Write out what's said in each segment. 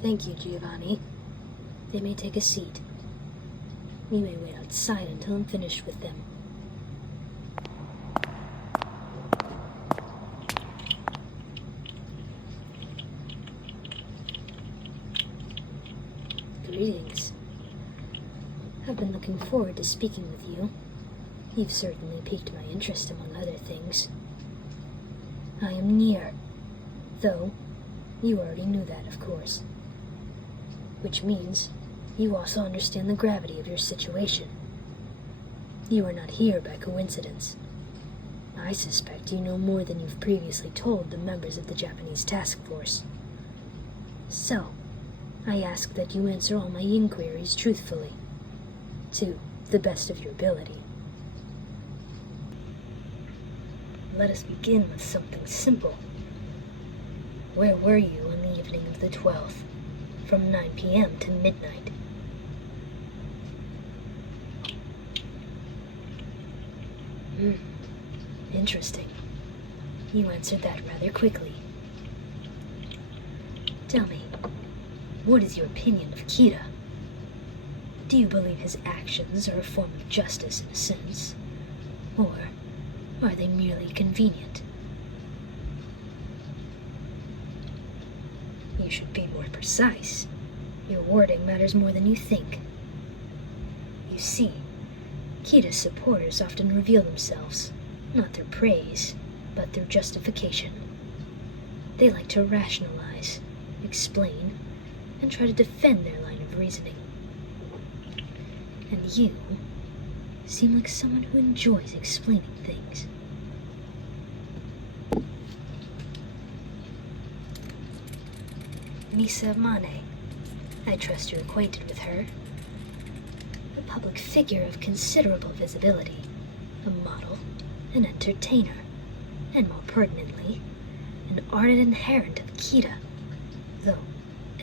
Thank you, Giovanni. They may take a seat. You may wait outside until I'm finished with them. Greetings. I've been looking forward to speaking with you. You've certainly piqued my interest, among other things. I am Nier, though you already knew that, of course. Which means you also understand the gravity of your situation. You are not here by coincidence. I suspect you know more than you've previously told the members of the Japanese task force. So, I ask that you answer all my inquiries truthfully, to the best of your ability. Let us begin with something simple. Where were you on the evening of the 12th, from 9 p.m. to midnight? Interesting. You answered that rather quickly. Tell me, what is your opinion of Kira? Do you believe his actions are a form of justice in a sense? Or are they merely convenient? You should be more precise. Your wording matters more than you think. You see, Kira's supporters often reveal themselves, not through praise, but through justification. They like to rationalize, explain, and try to defend their line of reasoning. And you seem like someone who enjoys explaining things. Misa Mane. I trust you're acquainted with her. A public figure of considerable visibility, a model, an entertainer, and more pertinently, an ardent adherent of Kira, though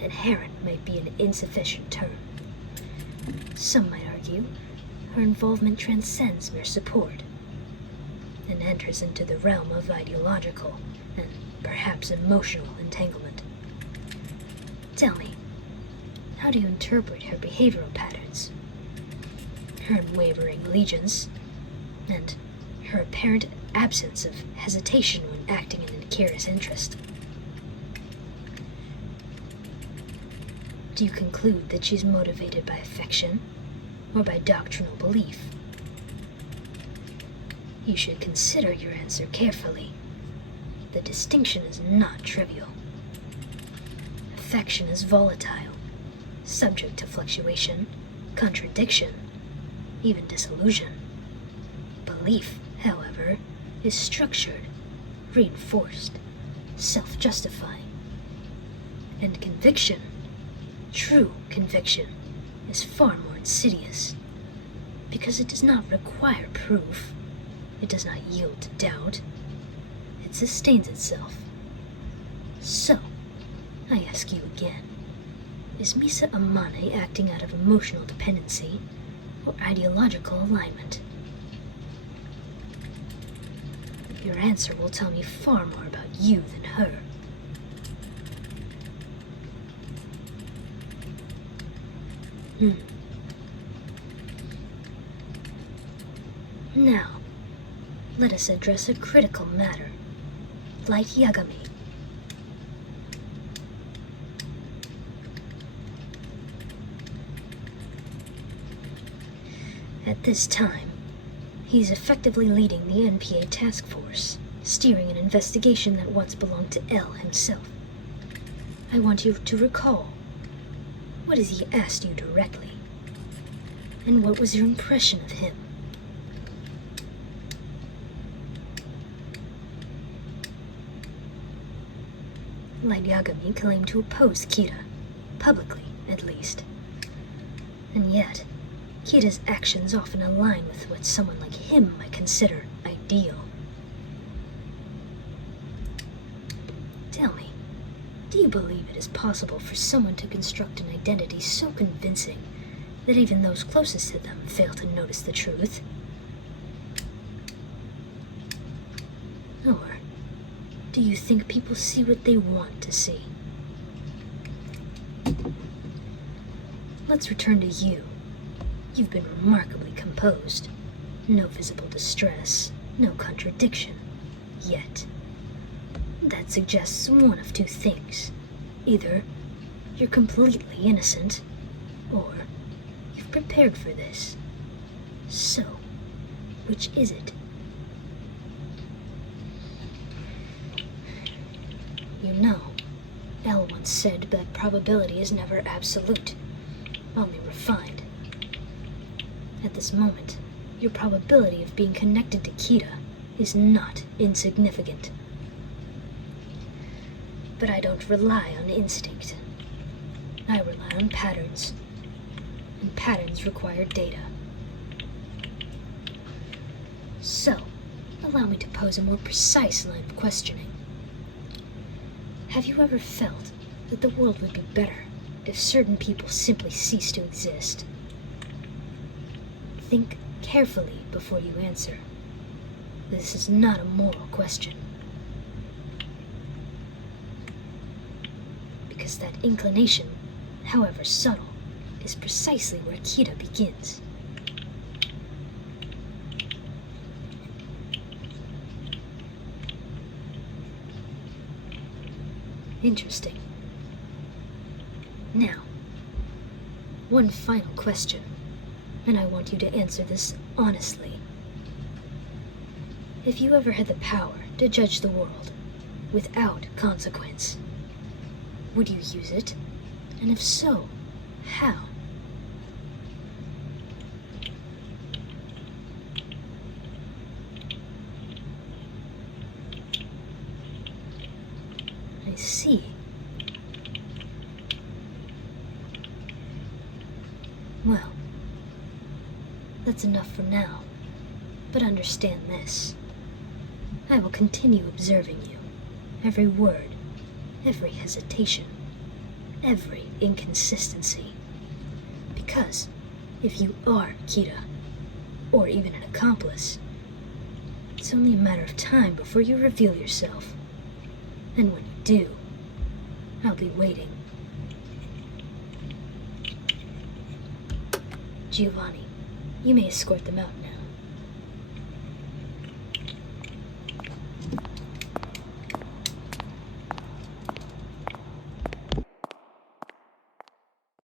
adherent might be an insufficient term. Some might argue her involvement transcends mere support and enters into the realm of ideological and perhaps emotional entanglement. Tell me, how do you interpret her behavioral patterns, her unwavering allegiance, and her apparent absence of hesitation when acting in Akira's interest? Do you conclude that she's motivated by affection or by doctrinal belief? You should consider your answer carefully. The distinction is not trivial. Affection is volatile, subject to fluctuation, contradiction, even disillusion. Belief, however, is structured, reinforced, self-justifying. And conviction, true conviction, is far more insidious, because it does not require proof, it does not yield to doubt, it sustains itself. So, I ask you again, is Misa Amane acting out of emotional dependency or ideological alignment? Your answer will tell me far more about you than her. Now, let us address a critical matter. Light Yagami. At this time, he's effectively leading the NPA task force, steering an investigation that once belonged to L himself. I want you to recall, what has he asked you directly? And what was your impression of him? Light Yagami claimed to oppose Kira, publicly at least. And yet, Kira's actions often align with what someone like him might consider ideal. Tell me, do you believe it is possible for someone to construct an identity so convincing that even those closest to them fail to notice the truth? Or do you think people see what they want to see? let's return to you. You've been remarkably composed. No visible distress, no contradiction. Yet, that suggests one of two things. Either you're completely innocent, or you've prepared for this. So, which is it? You know, Elle once said that probability is never absolute, only refined. At this moment, your probability of being connected to Kita is not insignificant. But I don't rely on instinct. I rely on patterns, and patterns require data. So, allow me to pose a more precise line of questioning. Have you ever felt that the world would be better if certain people simply ceased to exist? Think carefully before you answer. This is not a moral question. Because that inclination, however subtle, is precisely where Kita begins. Interesting. Now, one final question, and I want you to answer this honestly. If you ever had the power to judge the world without consequence, would you use it? And if so, how? I see. Well, that's enough for now. But understand this. I will continue observing you. Every word, every hesitation, every inconsistency. Because if you are Kita, or even an accomplice, it's only a matter of time before you reveal yourself. And when you do, I'll be waiting. Giovanni, you may escort them out now.